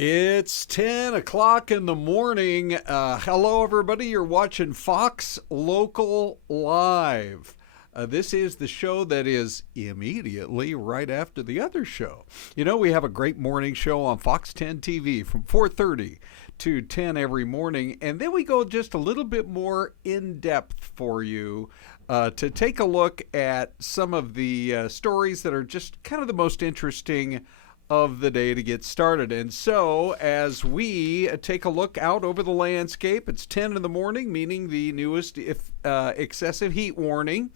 It's 10 o'clock in the morning. Hello, everybody. You're watching Fox Local Live. This is the show that is immediately right after the other show. You know, we have a great morning show on Fox 10 TV from 4:30 to 10 every morning. And then we go just a little bit more in depth for you to take a look at some of the stories that are just kind of the most interesting of the day to get started. And so as we take a look out over the landscape, it's 10 in the morning, meaning the newest excessive heat warning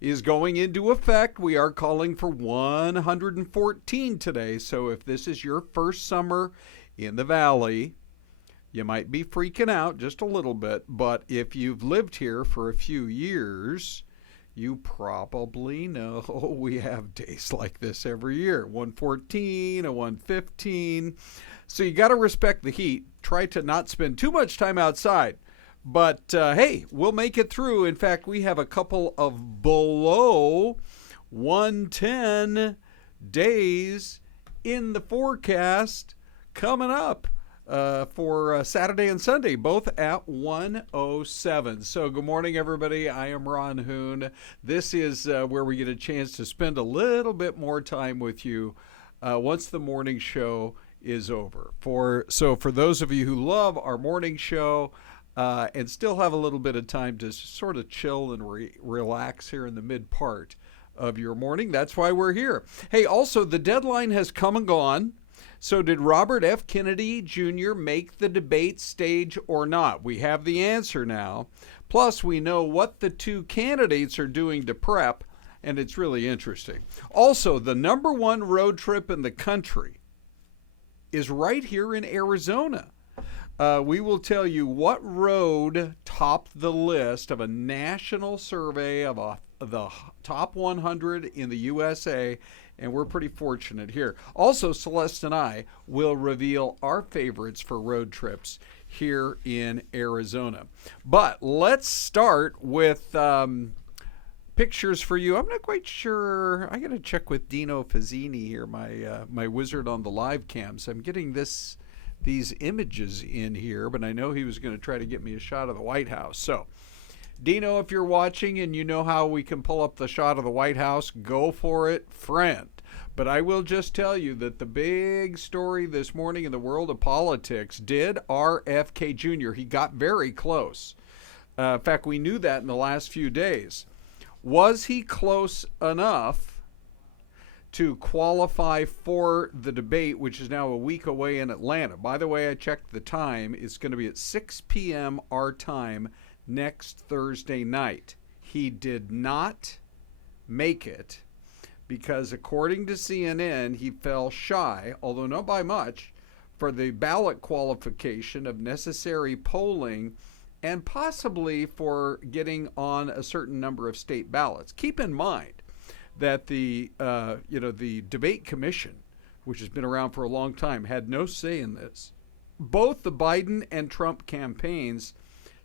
is going into effect. We are calling for 114 today. So if this is your first summer in the valley, you might be freaking out just a little bit. But if you've lived here for a few years, you probably know we have days like this every year. 114, a 115. So you got to respect the heat. Try to not spend too much time outside. But hey, we'll make it through. In fact, we have a couple of below 110 days in the forecast coming up. For Saturday and Sunday, both at 107. So good morning, everybody. I am Ron Hoon. This is where we get a chance to spend a little bit more time with you once the morning show is over. So for those of you who love our morning show and still have a little bit of time to sort of chill and relax here in the mid part of your morning, that's why we're here. Hey, also, the deadline has come and gone. So did Robert F. Kennedy Jr. make the debate stage or not? We have the answer now. Plus, we know what the two candidates are doing to prep, and it's really interesting. Also, the number one road trip in the country is right here in Arizona. We will tell you what road topped the list of a national survey of the top 100 in the USA, and we're pretty fortunate here. Also, Celeste and I will reveal our favorites for road trips here in Arizona. But let's start with pictures for you. I'm not quite sure. I got to check with Dino Fazzini here, my wizard on the live cams. I'm getting these images in here, but I know he was going to try to get me a shot of the White House. So, Dino, if you're watching and you know how we can pull up the shot of the White House, go for it, friend. But I will just tell you that the big story this morning in the world of politics did RFK Jr. He got very close. In fact, we knew that in the last few days. Was he close enough to qualify for the debate, which is now a week away in Atlanta? By the way, I checked the time. It's going to be at 6 p.m. our time next Thursday night. He did not make it because, according to CNN, he fell shy, although not by much, for the ballot qualification of necessary polling and possibly for getting on a certain number of state ballots. Keep in mind that the debate commission, which has been around for a long time, had no say in this. Both the Biden and Trump campaigns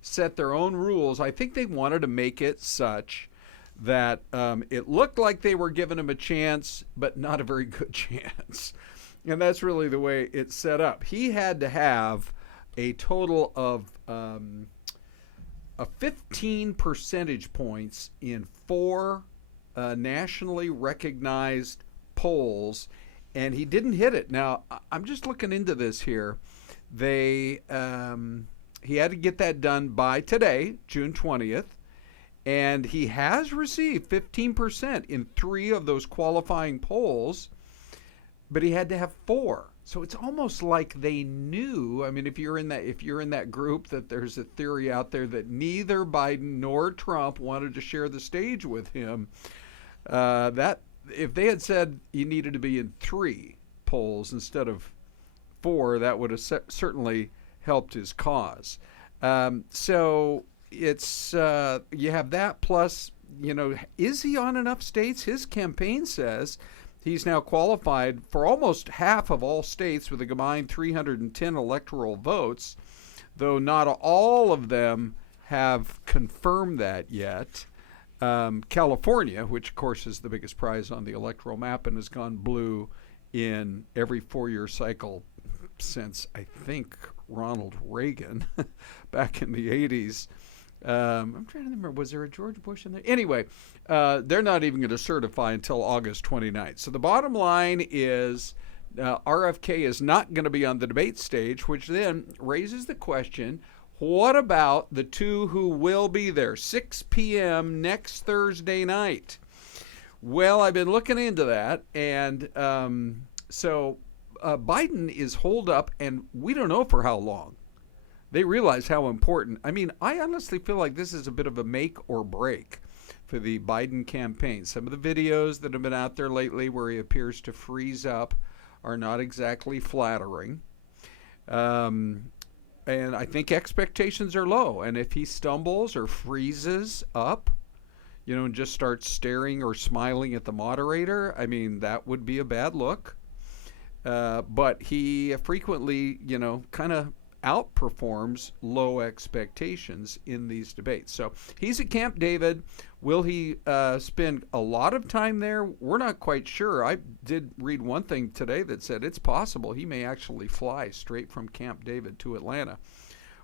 set their own rules. I think they wanted to make it such that it looked like they were giving him a chance, but not a very good chance. And that's really the way it's set up. He had to have a total of 15 percentage points in 4 nationally recognized polls, and he didn't hit it. Now, I'm just looking into this here. He had to get that done by today, June 20th, and he has received 15% in 3 of those qualifying polls, but he had to have 4. So it's almost like they knew. I mean, if you're in that group, that there's a theory out there that neither Biden nor Trump wanted to share the stage with him. That if they had said you needed to be in 3 polls instead of 4, that would have certainly helped his cause. So it's you have that, plus, is he on enough states? His campaign says he's now qualified for almost half of all states with a combined 310 electoral votes, though not all of them have confirmed that yet. California, which of course is the biggest prize on the electoral map and has gone blue in every 4-year cycle since, I think, Ronald Reagan back in the 80s. I'm trying to remember, was there a George Bush in there? Anyway, they're not even going to certify until August 29th. So the bottom line is RFK is not going to be on the debate stage, which then raises the question, what about the two who will be there, 6 p.m. next Thursday night? Well, I've been looking into that, and so Biden is holed up, and we don't know for how long. They realize how important. I mean, I honestly feel like this is a bit of a make or break for the Biden campaign. Some of the videos that have been out there lately where he appears to freeze up are not exactly flattering. And I think expectations are low. And if he stumbles or freezes up, and just starts staring or smiling at the moderator, I mean, that would be a bad look. But he frequently, kind of outperforms low expectations in these debates. So he's at Camp David. Will he spend a lot of time there? We're not quite sure. I did read one thing today that said it's possible he may actually fly straight from Camp David to Atlanta,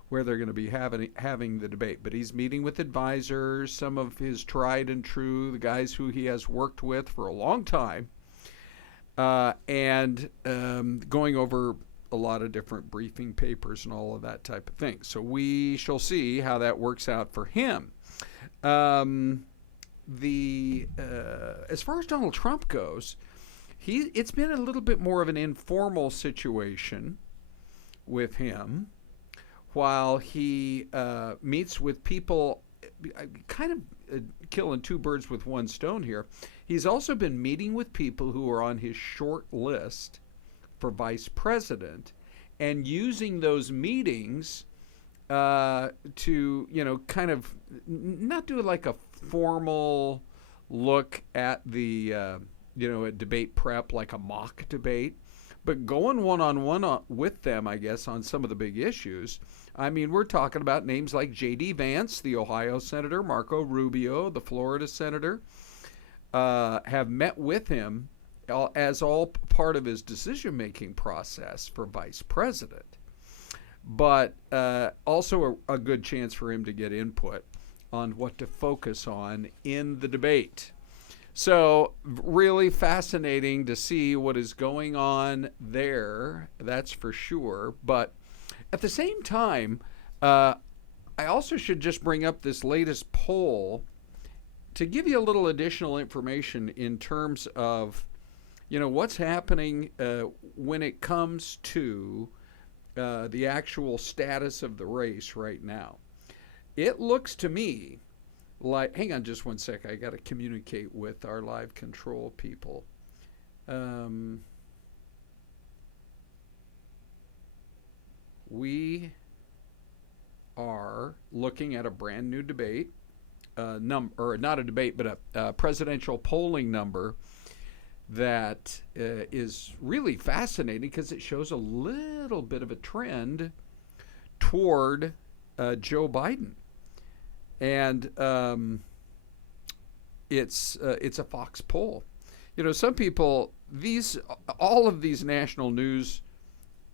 where they're going to be having the debate. But he's meeting with advisors, some of his tried and true, the guys who he has worked with for a long time, and going over a lot of different briefing papers and all of that type of thing. So we shall see how that works out for him. As far as Donald Trump goes, it's been a little bit more of an informal situation with him while he meets with people, kind of killing two birds with one stone here. He's also been meeting with people who are on his short list for vice president, and using those meetings to, kind of not do like a formal look at the, a debate prep, like a mock debate, but going one-on-one with them, I guess, on some of the big issues. I mean, we're talking about names like J.D. Vance, the Ohio senator, Marco Rubio, the Florida senator, have met with him as all part of his decision-making process for vice president, but also a good chance for him to get input on what to focus on in the debate. So really fascinating to see what is going on there, that's for sure. But at the same time, I also should just bring up this latest poll to give you a little additional information in terms of what's happening when it comes to the actual status of the race right now. It looks to me like, hang on just one sec, I got to communicate with our live control people. We are looking at a brand new debate, or not a debate, but a presidential polling number that is really fascinating because it shows a little bit of a trend toward Joe Biden, and it's a Fox poll. Some people, all of these national news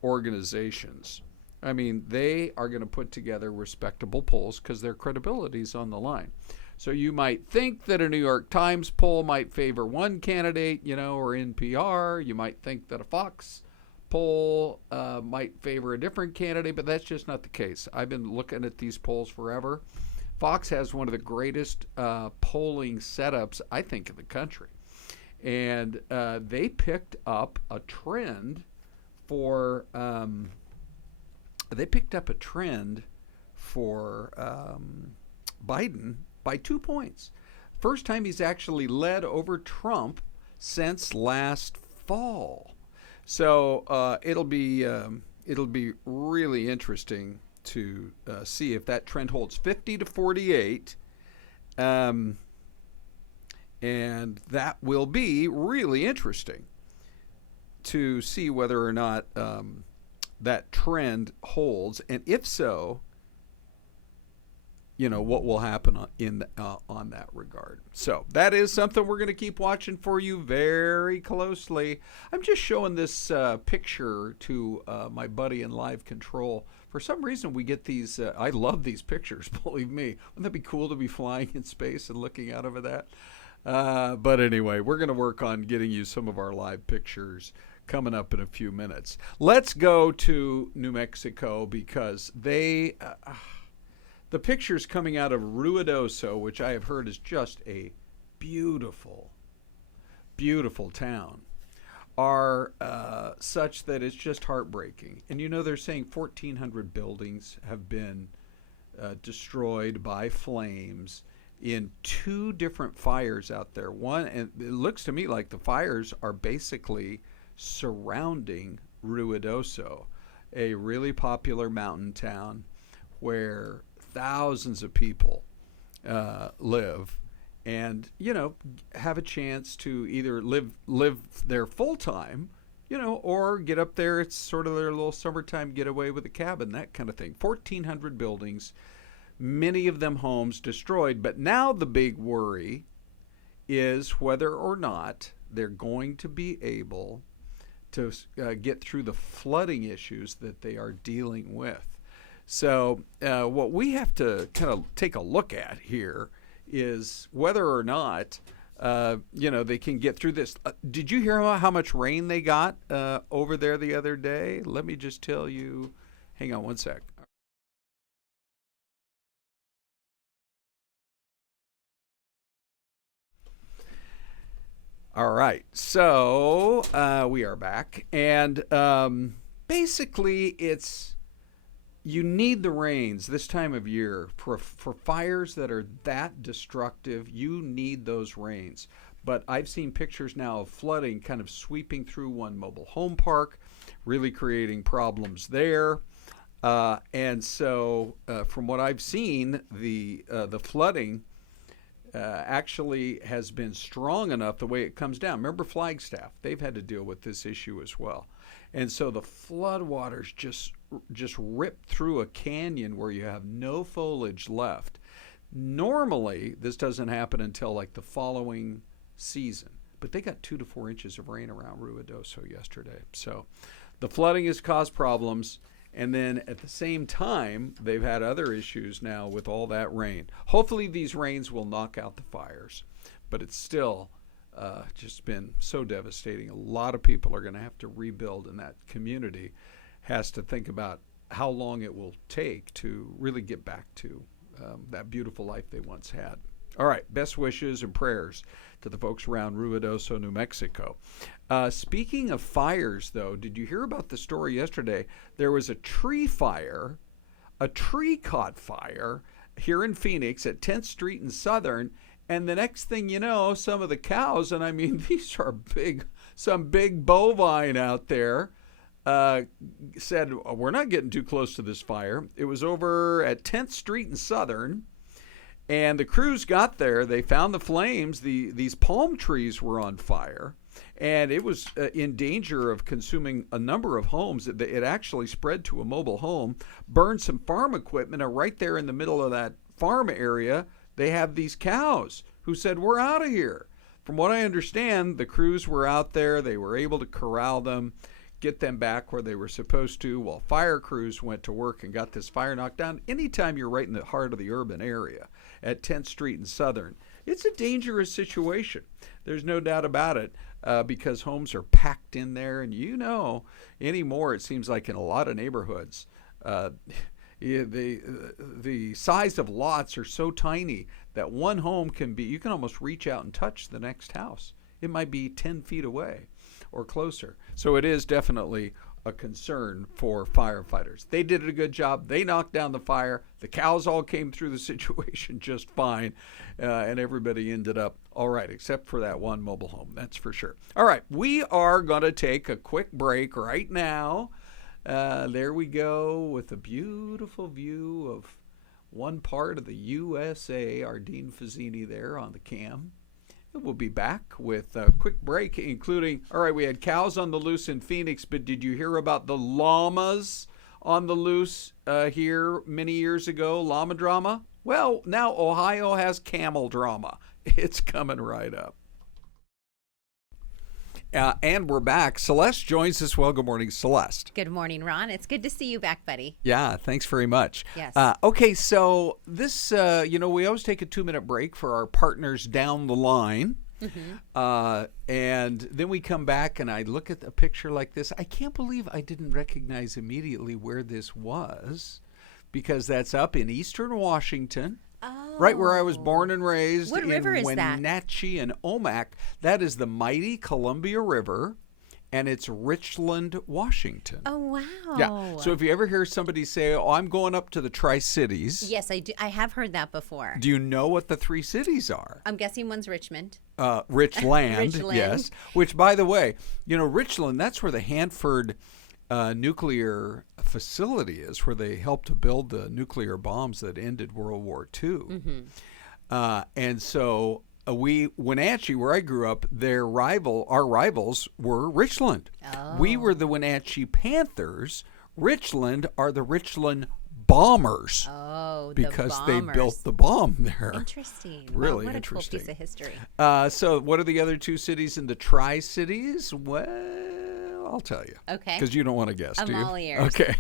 organizations, I mean, they are going to put together respectable polls because their credibility is on the line. So you might think that a New York Times poll might favor one candidate, or NPR. You might think that a Fox poll might favor a different candidate, but that's just not the case. I've been looking at these polls forever. Fox has one of the greatest polling setups, I think, in the country. And they picked up a trend for Biden by 2 points. First time he's actually led over Trump since last fall. So it'll be really interesting to see if that trend holds 50-48, and that will be really interesting to see whether or not that trend holds, and if so, what will happen on that regard. So that is something we're going to keep watching for you very closely. I'm just showing this picture to my buddy in live control. For some reason, we get these. I love these pictures. Believe me, wouldn't that be cool to be flying in space and looking out over that? But anyway, we're going to work on getting you some of our live pictures coming up in a few minutes. Let's go to New Mexico because the pictures coming out of Ruidoso, which I have heard is just a beautiful, beautiful town, are such that it's just heartbreaking. And they're saying 1,400 buildings have been destroyed by flames in 2 different fires out there. One, and it looks to me like the fires are basically surrounding Ruidoso, a really popular mountain town where thousands of people live and have a chance to either live there full time, or get up there. It's sort of their little summertime getaway with a cabin, that kind of thing. 1,400 buildings, many of them homes destroyed. But now the big worry is whether or not they're going to be able to get through the flooding issues that they are dealing with. So what we have to kind of take a look at here is whether or not they can get through this. Did you hear about how much rain they got over there the other day? Let me just tell you. Hang on one sec. All right, so we are back, and basically you need the rains this time of year for fires that are that destructive. You need those rains. But I've seen pictures now of flooding kind of sweeping through one mobile home park, really creating problems there. And so from what I've seen, the flooding actually has been strong enough the way it comes down. Remember Flagstaff, they've had to deal with this issue as well. And so the floodwaters just rip through a canyon where you have no foliage left. Normally, this doesn't happen until like the following season, but they got 2 to 4 inches of rain around Ruidoso yesterday. So the flooding has caused problems. And then at the same time, they've had other issues now with all that rain. Hopefully these rains will knock out the fires, but it's still just been so devastating. A lot of people are going to have to rebuild, and that community has to think about how long it will take to really get back to that beautiful life they once had. All right, best wishes and prayers to the folks around Ruidoso, New Mexico. Speaking of fires, though, did you hear about the story yesterday? There was a tree fire, a tree caught fire here in Phoenix at 10th Street and Southern, and the next thing you know, some of the cows, and I mean, these are some big bovine out there, said, we're not getting too close to this fire. It was over at 10th Street and Southern. And the crews got there. They found the flames. These palm trees were on fire, and it was in danger of consuming a number of homes. It actually spread to a mobile home, burned some farm equipment, and right there in the middle of that farm area, they have these cows who said, we're out of here. From what I understand, the crews were out there. They were able to corral them, get them back where they were supposed to, while fire crews went to work and got this fire knocked down. Anytime you're right in the heart of the urban area at 10th Street and Southern, it's a dangerous situation. There's no doubt about it, because homes are packed in there. And anymore, it seems like in a lot of neighborhoods, the size of lots are so tiny that one home you can almost reach out and touch the next house. It might be 10 feet away or closer. So it is definitely a concern for firefighters. They did a good job. They knocked down the fire. The cows all came through the situation just fine, and everybody ended up all right, except for that one mobile home, that's for sure. All right, we are going to take a quick break right now. There we go with a beautiful view of one part of the USA, our Dean Fazzini there on the cam. We'll be back with a quick break, including, all right, we had cows on the loose in Phoenix, but did you hear about the llamas on the loose here many years ago? Llama drama? Well, now Ohio has camel drama. It's coming right up. And we're back. Celeste joins us. Well, good morning, Celeste. Good morning, Ron. It's good to see you back, buddy. Yeah, thanks very much. Yes. Okay, so this, we always take a 2-minute break for our partners down the line. And then we come back and I look at a picture like this. I can't believe I didn't recognize immediately where this was, because that's up in eastern Washington. Oh. Right where I was born and raised. What river is that? In Wenatchee and Omak. That is the mighty Columbia River, and it's Richland, Washington. Oh, wow. Yeah. So if you ever hear somebody say, "Oh, I'm going up to the Tri-Cities." Yes, I do. I have heard that before. Do you know what the 3 cities are? I'm guessing one's Richmond. Richland, Richland. yes. Which, by the way, Richland, that's where the Hanford nuclear facility is, where they helped to build the nuclear bombs that ended World War II. And so Wenatchee, where I grew up, our rivals were Richland. Oh. We were the Wenatchee Panthers. Richland are the Richland Bombers. Oh, because the they bombers. built the bomb there. Interesting. Really what interesting. A cool piece of history. So what are the other 2 cities in the Tri-Cities? Well, I'll tell you. Okay. Because you don't want to guess, do you? I'm all ears. Okay.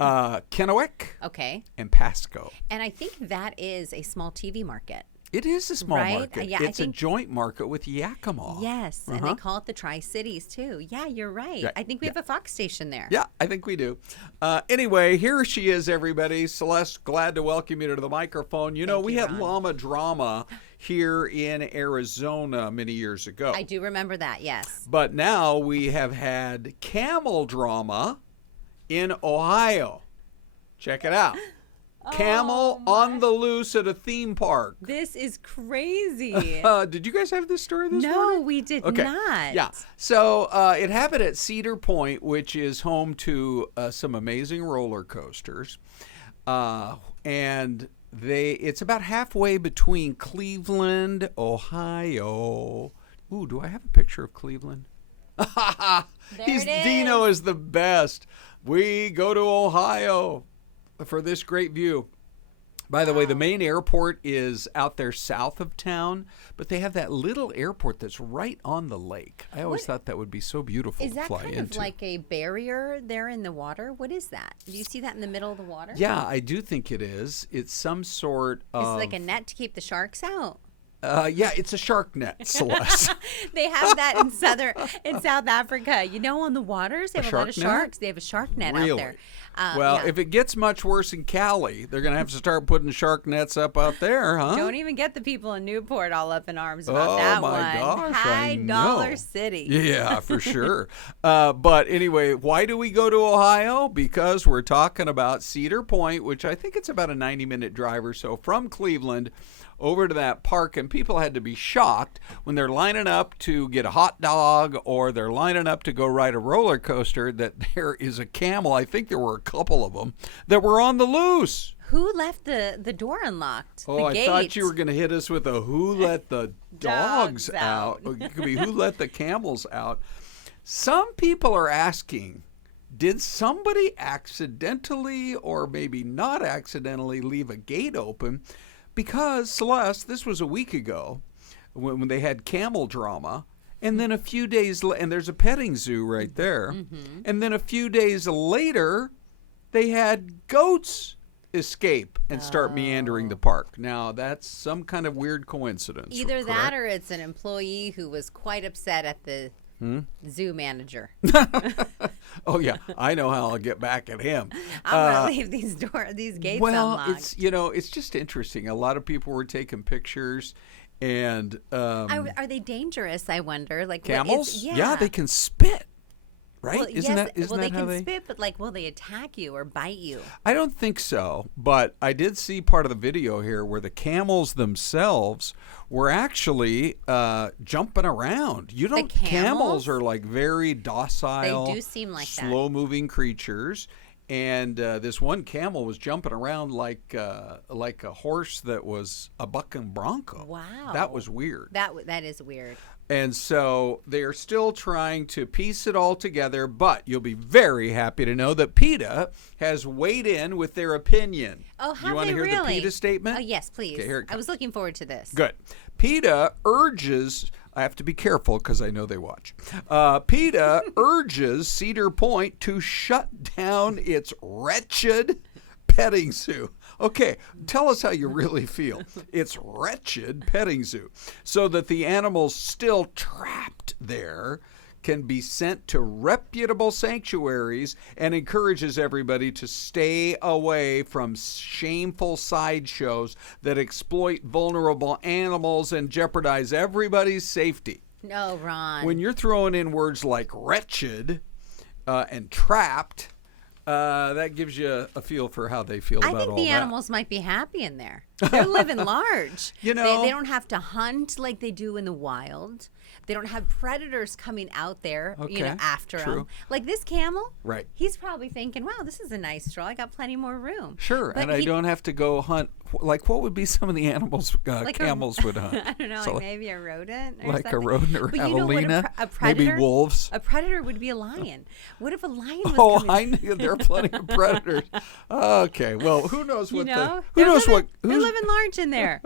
Kennewick Okay. and Pasco. And I think that is a small TV market. It is a small Right? market. Yeah, it's a joint market with Yakima. Yes, and they call it the Tri-Cities too. Yeah, you're right. Yeah, I think we have a Fox station there. Yeah, I think we do. Anyway, here she is, everybody. Celeste, glad to welcome you to the microphone. We Thank you, had Ron. llama drama here in Arizona many years ago. I do remember that, yes. But now we have had camel drama in Ohio. Check it out. Camel on the loose at a theme park. This is crazy. Did you guys have this story this morning? No, we did Okay. not. Yeah. So it happened at Cedar Point, which is home to some amazing roller coasters. And it's about halfway between Cleveland, Ohio. Ooh, do I have a picture of Cleveland? There it is. Dino is the best. We go to Ohio for this great view. By the way, the main airport is out there south of town, but they have that little airport that's right on the lake. I always thought that would be so beautiful Is to that fly kind into. of like a barrier there in the water? What is that? Do you see that in the middle of the water? Yeah, I do think it is. It's some sort of... It's like a net to keep the sharks out. Yeah, it's a shark net, Celeste. They have that in South Africa. On the waters, they have a lot of shark net? sharks. They have a shark net out Really? there. Well, yeah. if it gets much worse in Cali, they're going to have to start putting shark nets up out there, huh? Don't even get the people in Newport all up in arms about Oh, that my one. gosh, High I dollar know. city. Yeah, for sure. But anyway, why do we go to Ohio? Because we're talking about Cedar Point, which I think it's about a 90-minute drive or so from Cleveland over to that park, and people had to be shocked when they're lining up to get a hot dog or they're lining up to go ride a roller coaster that there is a camel. I think there were a couple of them that were on the loose. Who left the door unlocked? Oh, the I gate? thought you were going to hit us with a who let the dogs Dogs out. out. It could be who let the camels out. Some people are asking, did somebody accidentally or maybe not accidentally leave a gate open? Because, Celeste, this was a week ago when they had camel drama. And then a few days and there's a petting zoo right there. Mm-hmm. And then a few days later, they had goats escape and start meandering the park. Now, that's some kind of weird coincidence. Either correct? that or it's an employee who was quite upset at the zoo manager. Oh, yeah. I know how I'll get back at him. I'm going to leave these gates unlocked. It's just interesting. A lot of people were taking pictures. And Are they dangerous, I wonder? Like camels? Yeah, they can spit. Right? Well, Isn't yes, that they how can spit, but will they attack you or bite you? I don't think so, but I did see part of the video here where the camels themselves were actually jumping around. Camels are like very docile, They do seem like that. slow-moving creatures. And this one camel was jumping around like a horse that was a bucking bronco. Wow. That was weird. That is weird. And so they are still trying to piece it all together, but you'll be very happy to know that PETA has weighed in with their opinion. Oh, have you want they to hear really? the PETA statement? Oh, yes, please. Okay, here it comes. I was looking forward to this. Good. PETA urges, I have to be careful because I know they watch. PETA urges Cedar Point to shut down its wretched petting zoo. Okay, tell us how you really feel. It's wretched petting zoo. So that the animals still trapped there can be sent to reputable sanctuaries, and encourages everybody to stay away from shameful sideshows that exploit vulnerable animals and jeopardize everybody's safety. No, Ron. When you're throwing in words like wretched and trapped, that gives you a feel for how they feel about all that. I think the animals might be happy in there. They're living large. You know, they don't have to hunt like they do in the wild. They don't have predators coming out there, after them. Like this camel, right? He's probably thinking, "Wow, this is a nice stroll. I got plenty more room." Sure, but and I don't have to go hunt. Like, what would be some of the animals like camels would hunt? I don't know, so like maybe a rodent or like something. a rodent or javelina, a predator, maybe wolves. A predator would be a lion. What if a lion was coming? I knew there are plenty of predators. Okay, well, who knows what they're living large in there.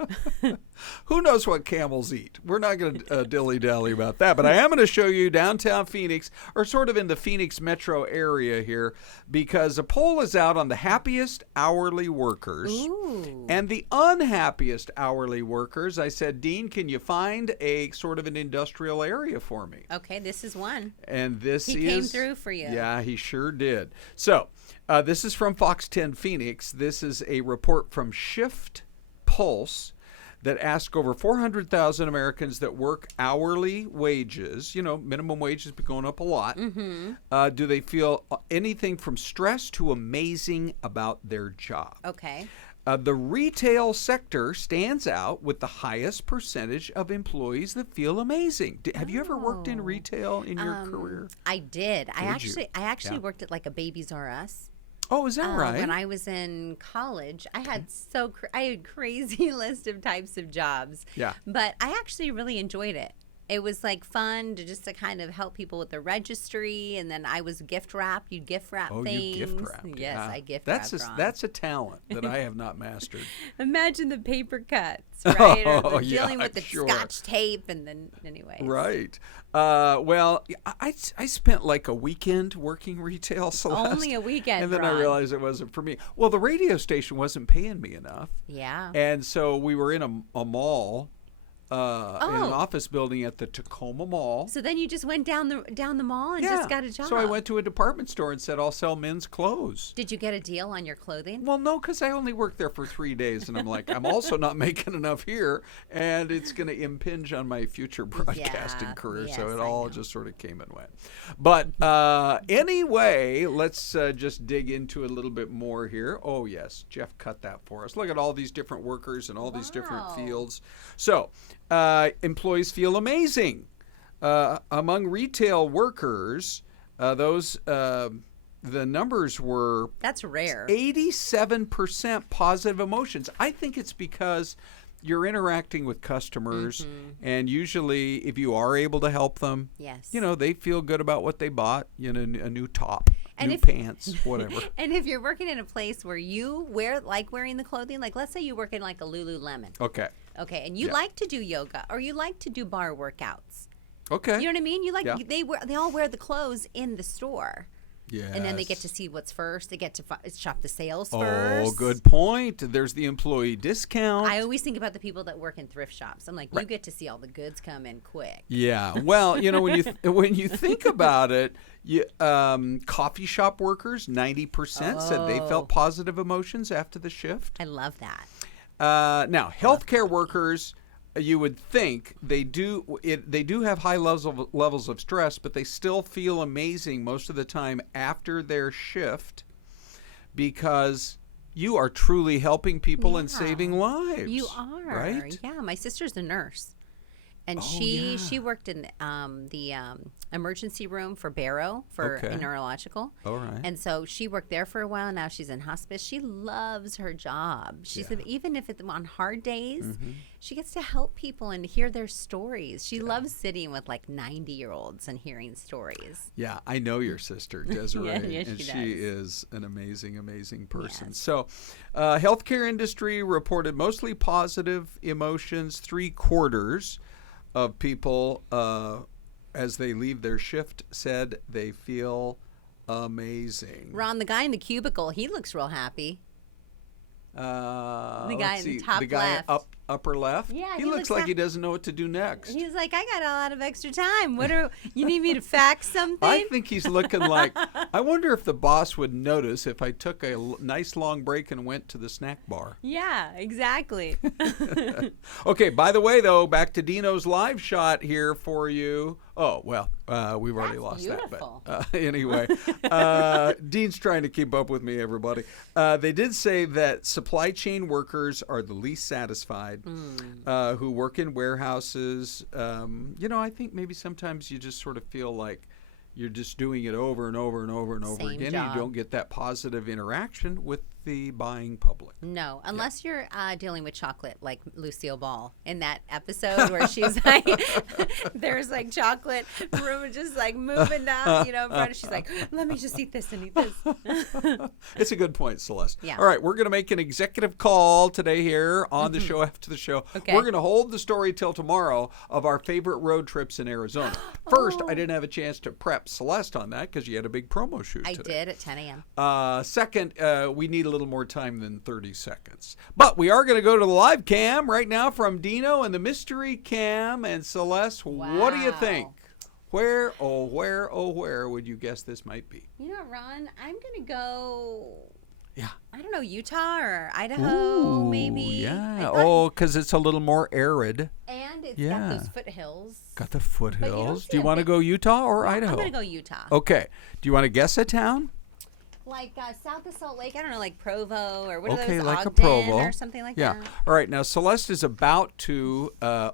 Who knows what camels eat? We're not going to dilly-dally about that, but I am going to show you downtown Phoenix, or sort of in the Phoenix metro area here, because a poll is out on the happiest hourly workers. Ooh. And the unhappiest hourly workers. I said, Dean, can you find a sort of an industrial area for me? Okay, this is one. And he came through for you. Yeah, he sure did. So this is from Fox 10 Phoenix. This is a report from Shift Pulse that asked over 400,000 Americans that work hourly wages, minimum wage has been going up a lot. Mm-hmm. Do they feel anything from stress to amazing about their job? Okay. The retail sector stands out with the highest percentage of employees that feel amazing. Have you ever worked in retail in your career? I did. I actually Yeah. worked at like a Babies R Us. Oh, is that right? When I was in college, I had I had a crazy list of types of jobs. Yeah. But I actually really enjoyed it. It was like fun to kind of help people with the registry, and then I was gift wrap. You'd gift wrap things. You gift wrap. Yes, yeah. I gift wrap. That's a talent that I have not mastered. Imagine the paper cuts, right? Or dealing with the sure. Scotch tape, and then anyway. Right. Well, I spent like a weekend working retail, Celeste. Only a weekend, and then Ron. I realized it wasn't for me. Well, the radio station wasn't paying me enough. Yeah. And so we were in a mall. In an office building at the Tacoma Mall. So then you just went down the mall and just got a job. So I went to a department store and said, I'll sell men's clothes. Did you get a deal on your clothing? Well, no, because I only worked there for 3 days. And I'm like, I'm also not making enough here. And it's going to impinge on my future broadcasting career. Yes, so it all just sort of came and went. But anyway, let's just dig into a little bit more here. Oh, yes. Jeff cut that for us. Look at all these different workers and all these different fields. So employees feel amazing. Among retail workers, the numbers were... That's rare. 87% positive emotions. I think it's because you're interacting with customers, and usually if you are able to help them, yes, they feel good about what they bought, a new top, new pants, whatever. And if you're working in a place where you like wearing the clothing, like let's say you work in like a Lululemon. Okay, and you like to do yoga or you like to do bar workouts. Okay. You know what I mean? They all wear the clothes in the store. Yes. And then they get to see what's first. They get to shop the sales first. Oh, good point. There's the employee discount. I always think about the people that work in thrift shops. I'm like, you get to see all the goods come in quick. Yeah. Well, when you think about it, coffee shop workers, 90% said they felt positive emotions after the shift. I love that. Now, healthcare workers, you would think they do have high levels of stress, but they still feel amazing most of the time after their shift because you are truly helping people and saving lives. You are. Right? Yeah, my sister's a nurse. And she worked in the emergency room for Barrow for neurological. All right. And so she worked there for a while. Now she's in hospice. She loves her job. She said even if it's on hard days, she gets to help people and hear their stories. She loves sitting with like 90-year-olds and hearing stories. Yeah, I know your sister, Desiree, yes, and she is an amazing, amazing person. Yes. So, healthcare industry reported mostly positive emotions. 3/4 of people, as they leave their shift, said they feel amazing. Ron, the guy in the cubicle, he looks real happy. The guy in the top left. Upper left? Yeah, he looks like he doesn't know what to do next. He's like, I got a lot of extra time. You need me to fax something? I think he's looking like, I wonder if the boss would notice if I took a nice long break and went to the snack bar. Yeah, exactly. Okay, by the way, though, back to Dino's live shot here for you. Oh, well, we've already lost beautiful. that. But anyway, Dean's trying to keep up with me, everybody. They did say that supply chain workers are the least satisfied who work in warehouses. I think maybe sometimes you just sort of feel like you're just doing it over and over and over and over Same again. job. You don't get that positive interaction with the buying public. No, unless you're dealing with chocolate like Lucille Ball in that episode where she's like, there's like chocolate room just like moving down, in front of, she's like, let me just eat this and eat this. It's a good point, Celeste. Yeah. All right, we're going to make an executive call today here on the show after the show. Okay. We're going to hold the story till tomorrow of our favorite road trips in Arizona. First, I didn't have a chance to prep Celeste on that because you had a big promo shoot I today. did at 10 a.m. Second, we need a little more time than 30 seconds. But we are going to go to the live cam right now from Dino and the mystery cam. And Celeste, what do you think? Where would you guess this might be? You know what, Ron? I'm going to go... Yeah. I don't know, Utah or Idaho, maybe. Yeah. Because it's a little more arid. And it's got those foothills. Got the foothills. Do you see want to go Utah or Idaho? I'm going to go Utah. Okay. Do you want to guess a town? Like south of Salt Lake, I don't know, like Provo or what are Okay, those, like Ogden a Provo. or something like Yeah. that. All right. Now, Celeste is about to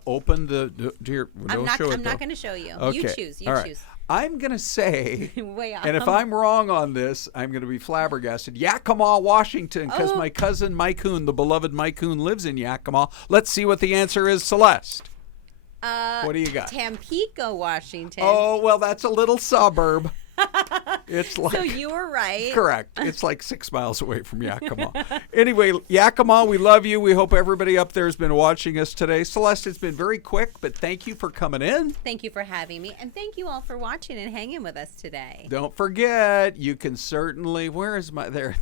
open the here. I'm not going to show you. Okay. You choose. All right. Choose. I'm going to say, Way off. and if I'm wrong on this, I'm going to be flabbergasted, Yakima, Washington, because my cousin Mike Hoon, the beloved Mike Hoon, lives in Yakima. Let's see what the answer is, Celeste. What do you got? Tampico, Washington. Oh, well, that's a little suburb. It's like, so you were right. Correct. It's like 6 miles away from Yakima. Anyway, Yakima, we love you. We hope everybody up there has been watching us today. Celeste, it's been very quick, but thank you for coming in. Thank you for having me, and thank you all for watching and hanging with us today. Don't forget, you can certainly, where is my, there,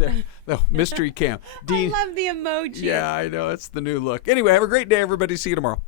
the mystery cam. I love the emoji. Yeah, I know. It's the new look. Anyway, have a great day, everybody. See you tomorrow.